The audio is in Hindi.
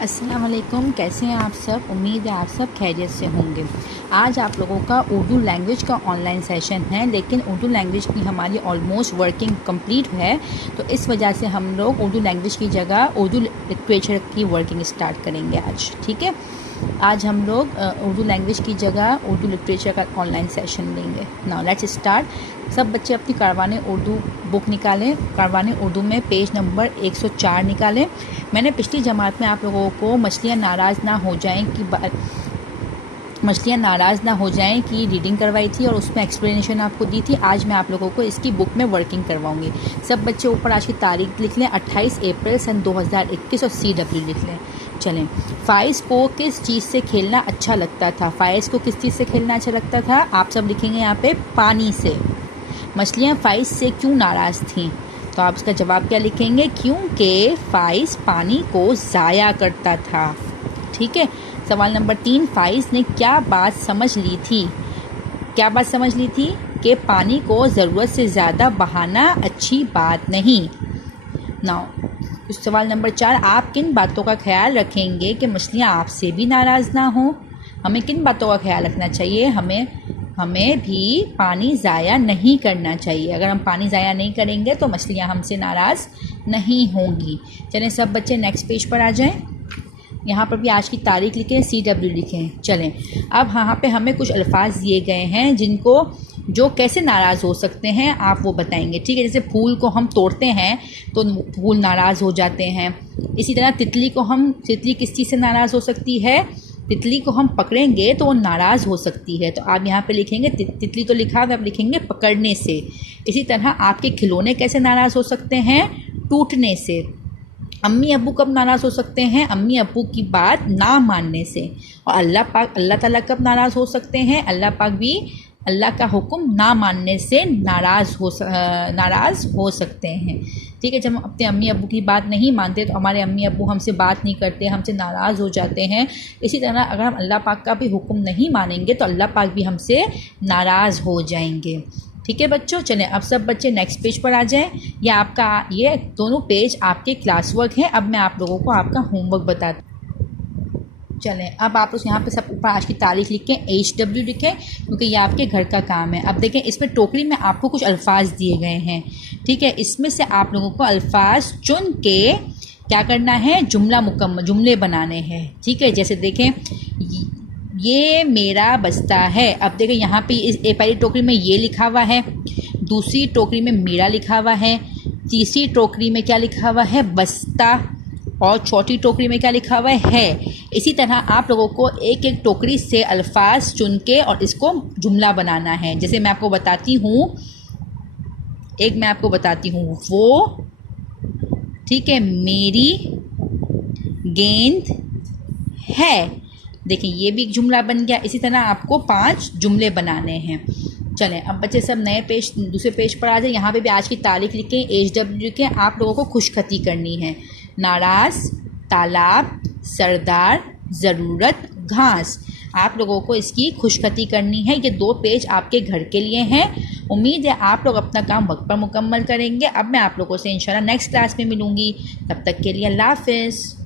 अस्सलाम वालेकुम, कैसे हैं आप सब। उम्मीद है आप सब खैरियत से होंगे। आज आप लोगों का उर्दू लैंग्वेज का ऑनलाइन सेशन है, लेकिन उर्दू लैंग्वेज की हमारी ऑलमोस्ट वर्किंग कंप्लीट है, तो इस वजह से हम लोग उर्दू लैंग्वेज की जगह उर्दू लिटरेचर की वर्किंग स्टार्ट करेंगे आज। ठीक है, आज हम लोग उर्दू लैंग्वेज की जगह उर्दू लिटरेचर का ऑनलाइन सेशन लेंगे। Now let's start. सब बच्चे अपनी कारवाने उर्दू बुक निकालें। कारवाने उर्दू में पेज नंबर 104 निकालें। मैंने पिछली जमात में आप लोगों को मछलियाँ नाराज़ ना हो जाएं कि रीडिंग करवाई थी और उसमें एक्सप्लेनेशन आपको दी थी। आज मैं आप लोगों को इसकी बुक में वर्किंग करवाऊंगी। सब बच्चे ऊपर आज की तारीख लिख लें, 28 अप्रैल सन 2021 और CW लिख लें। चलें, फ़ाइज़ को किस चीज़ से खेलना अच्छा लगता था। फ़ाइज़ को किस चीज़ से खेलना अच्छा लगता था, आप सब लिखेंगे यहाँ पे पानी से। मछलियाँ फ़ाइज़ से क्यों नाराज़ थीं, तो आप इसका जवाब क्या लिखेंगे, क्योंकि फ़ाइज़ पानी को ज़ाया करता था। ठीक है। सवाल नंबर 3, फ़ाइज़ ने क्या बात समझ ली थी। क्या बात समझ ली थी कि पानी को ज़रूरत से ज़्यादा बहाना अच्छी बात नहीं। नाउ सवाल नंबर 4, आप किन बातों का ख्याल रखेंगे कि मछलियाँ आपसे भी नाराज़ ना हों। हमें किन बातों का ख्याल रखना चाहिए, हमें भी पानी ज़ाया नहीं करना चाहिए। अगर हम पानी ज़ाया नहीं करेंगे तो मछलियाँ हमसे नाराज़ नहीं होंगी। चलें, सब बच्चे नेक्स्ट पेज पर आ जाएं। यहाँ पर भी आज की तारीख लिखें, CW लिखें। चलें, अब यहाँ पे हमें कुछ अल्फाज दिए गए हैं जो कैसे नाराज़ हो सकते हैं, आप वो बताएंगे। ठीक है, जैसे फूल को हम तोड़ते हैं तो फूल नाराज़ हो जाते हैं। इसी तरह तितली किस चीज़ से नाराज़ हो सकती है, तितली को हम पकड़ेंगे तो वो नाराज़ हो सकती है। तो आप यहाँ पे लिखेंगे, तितली तो लिखा है, आप लिखेंगे पकड़ने से। इसी तरह आपके खिलौने कैसे नाराज़ हो सकते हैं, टूटने से। अम्मी अब्बू कब नाराज़ हो सकते हैं, अम्मी अब्बू की बात ना मानने से। और अल्लाह ताला कब नाराज़ हो सकते हैं, अल्लाह पाक भी अल्लाह का हुक्म ना मानने से नाराज़ हो सकते हैं। ठीक है, जब हम अपने अम्मी अब्बू की बात नहीं मानते तो हमारे अम्मी अब्बू हमसे बात नहीं करते, हमसे नाराज़ हो जाते हैं। इसी तरह अगर हम अल्लाह पाक का भी हुक्म नहीं मानेंगे तो अल्लाह पाक भी हमसे नाराज़ हो जाएंगे। ठीक है बच्चों, चलें अब सब बच्चे नेक्स्ट पेज पर आ जाएं। ये दोनों पेज आपके क्लास वर्क हैं। अब मैं आप लोगों को आपका होमवर्क बताती हूँ। चलें, अब आप उस यहाँ पे सब ऊपर आज की तारीख लिखें, HW लिखें, क्योंकि ये आपके घर का काम है। अब देखें, इसमें टोकरी में आपको कुछ अल्फाज दिए गए हैं। ठीक है, इसमें से आप लोगों को अल्फाज चुन के क्या करना है, जुमले बनाने हैं। ठीक है, जैसे देखें, ये मेरा बस्ता है। अब देखें, यहाँ पे इस पहली टोकरी में ये लिखा हुआ है, दूसरी टोकरी में मेरा लिखा हुआ है, तीसरी टोकरी में क्या लिखा हुआ है, बस्ता, और चौथी टोकरी में क्या लिखा हुआ है। इसी तरह आप लोगों को एक एक टोकरी से अल्फाज चुन के और इसको जुमला बनाना है। जैसे मैं आपको बताती हूँ, वो, ठीक है, मेरी गेंद है। देखिए, ये भी एक जुमला बन गया। इसी तरह आपको 5 जुमले बनाने हैं। चलें, अब बच्चे सब दूसरे पेज पर आ जाए। यहाँ पे भी आज की तारीख लिखें, HW लिखें। आप लोगों को खुशखती करनी है। नाराज़, तालाब, सरदार, ज़रूरत, घास। आप लोगों को इसकी खुशखती करनी है। ये 2 पेज आपके घर के लिए हैं। उम्मीद है आप लोग अपना काम वक्त पर मुकम्मल करेंगे। अब मैं आप लोगों से इंशाल्लाह नेक्स्ट क्लास में मिलूँगी। तब तक के लिए अल्लाह हाफ़िज़।